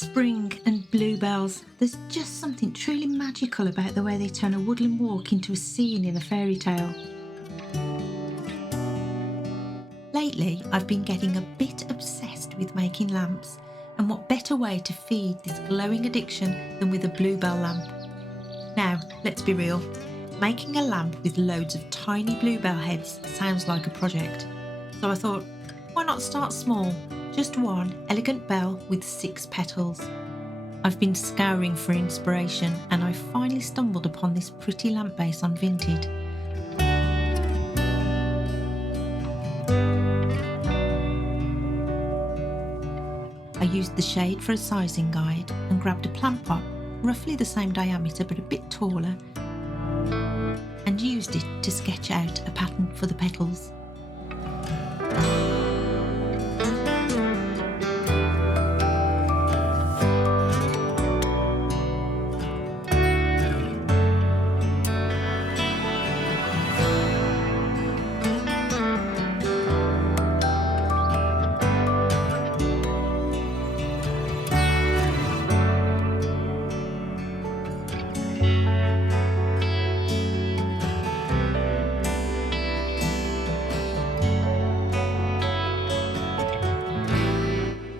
Spring and bluebells. There's just something truly magical about the way they turn a woodland walk into a scene in a fairy tale. Lately, I've been getting a bit obsessed with making lamps, and what better way to feed this glowing addiction than with a bluebell lamp? Now, let's be real, making a lamp with loads of tiny bluebell heads sounds like a project. So I thought, why not start small? Just one elegant bell with 6 petals. I've been scouring for inspiration and I finally stumbled upon this pretty lamp base on Vinted. I used the shade for a sizing guide and grabbed a plant pot, roughly the same diameter but a bit taller, and used it to sketch out a pattern for the petals.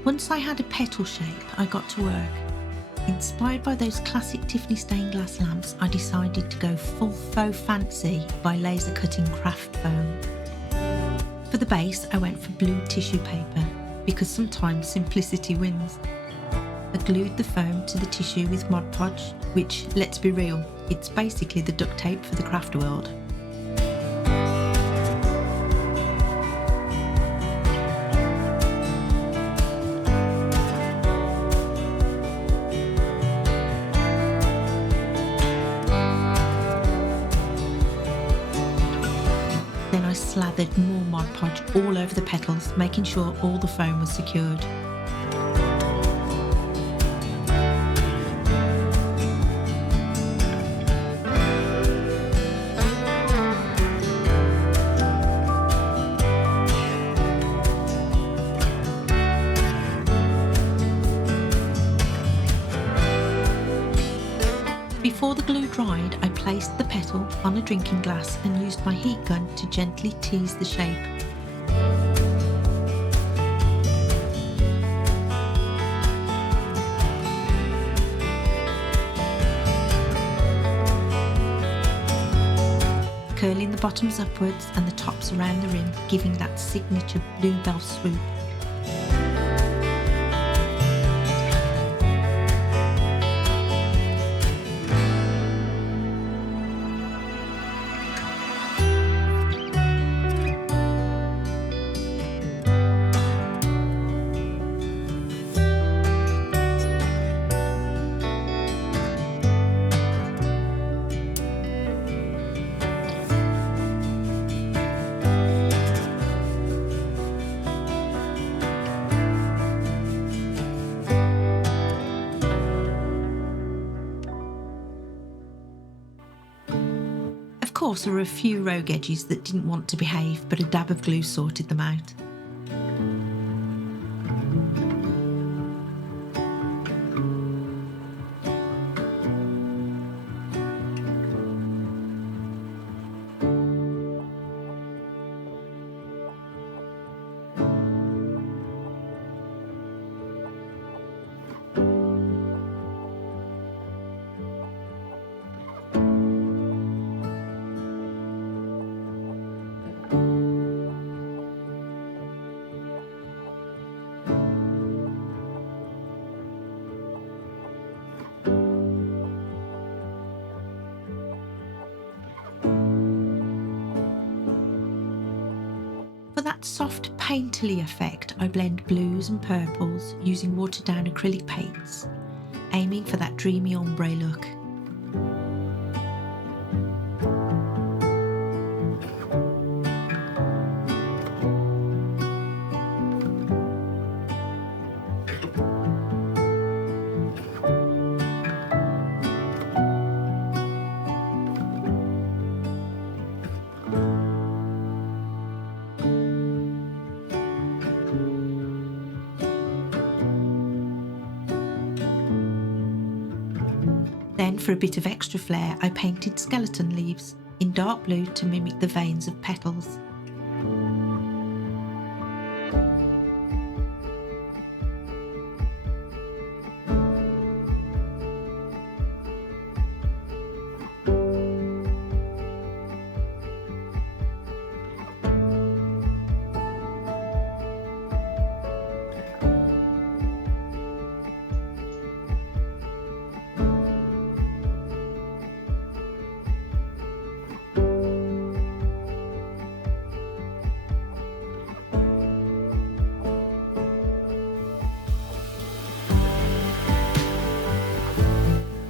Once I had a petal shape, I got to work. Inspired by those classic Tiffany stained glass lamps, I decided to go full faux fancy by laser cutting craft foam. For the base, I went for blue tissue paper, because sometimes simplicity wins. I glued the foam to the tissue with Mod Podge, which, let's be real, it's basically the duct tape for the craft world. Then I slathered more Mod Podge all over the petals, making sure all the foam was secured. Before the glue dried, I placed the petal on a drinking glass and used my heat gun to gently tease the shape. Curling the bottoms upwards and the tops around the rim, giving that signature bluebell swoop. Of course, there were a few rogue edges that didn't want to behave, but a dab of glue sorted them out. For that soft painterly effect, I blend blues and purples using watered down acrylic paints, aiming for that dreamy ombre look. Then for a bit of extra flair, I painted skeleton leaves in dark blue to mimic the veins of petals.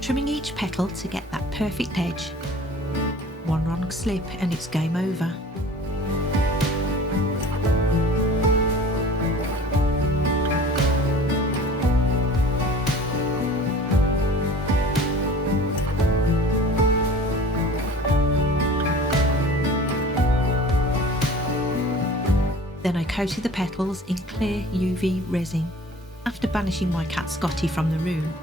Trimming each petal to get that perfect edge. One wrong slip and it's game over. Then I coated the petals in clear UV resin after banishing my cat Scotty from the room.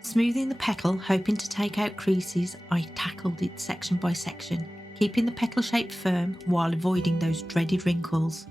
Smoothing the petal, hoping to take out creases, I tackled it section by section, keeping the petal shape firm while avoiding those dreaded wrinkles.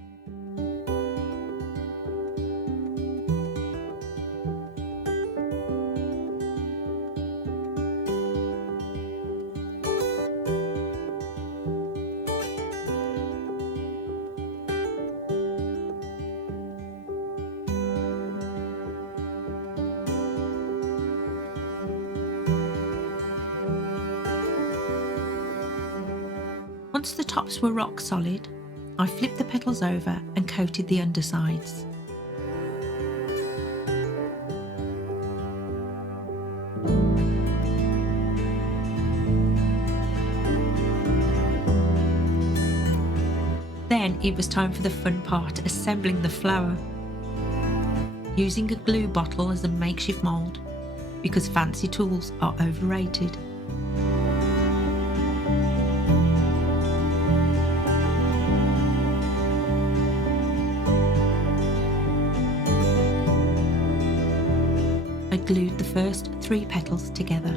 Once the tops were rock solid, I flipped the petals over and coated the undersides. Then it was time for the fun part, assembling the flower. Using a glue bottle as a makeshift mould, because fancy tools are overrated. I glued the first 3 petals together.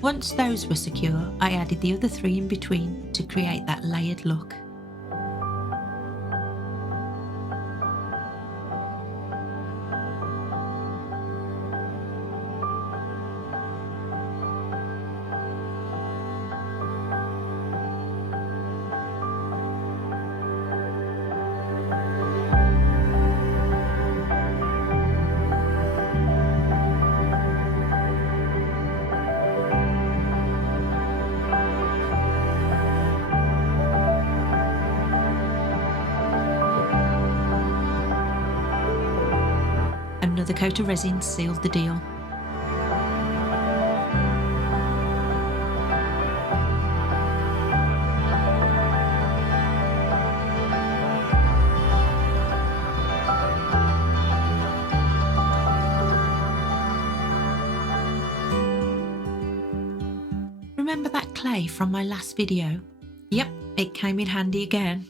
Once those were secure, I added the other 3 in between to create that layered look. Another coat of resin sealed the deal. Remember that clay from my last video? Yep, it came in handy again.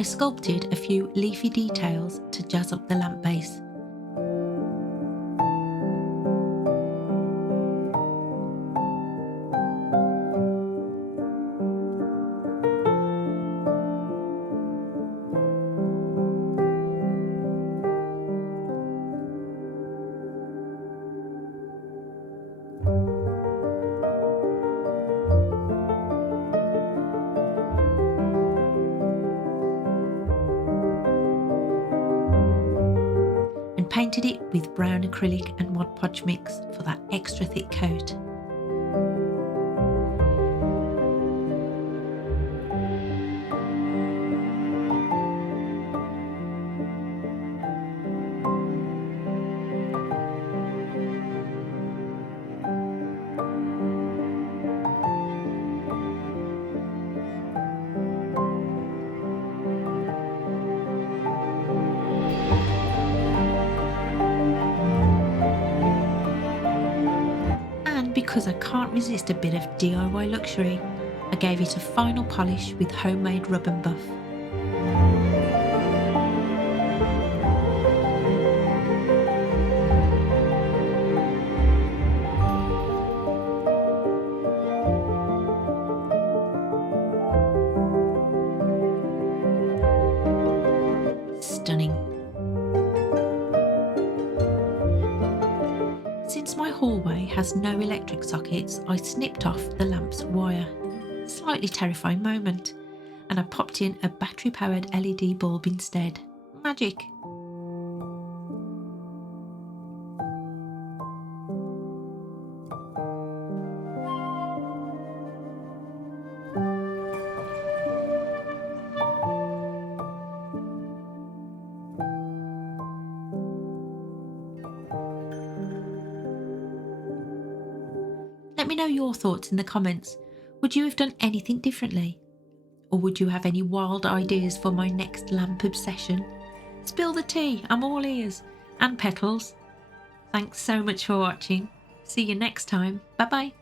I sculpted a few leafy details to jazz up the lamp base. And painted it with brown acrylic and Mod Podge mix for that extra thick coat. And because I can't resist a bit of DIY luxury, I gave it a final polish with homemade rub and buff. Stunning. Since my hallway has no electric sockets, I snipped off the lamp's wire. Slightly terrifying moment. And I popped in a battery-powered LED bulb instead. Magic! Let me know your thoughts in the comments. Would you have done anything differently? Or would you have any wild ideas for my next lamp obsession? Spill the tea, I'm all ears. And petals. Thanks so much for watching. See you next time. Bye bye.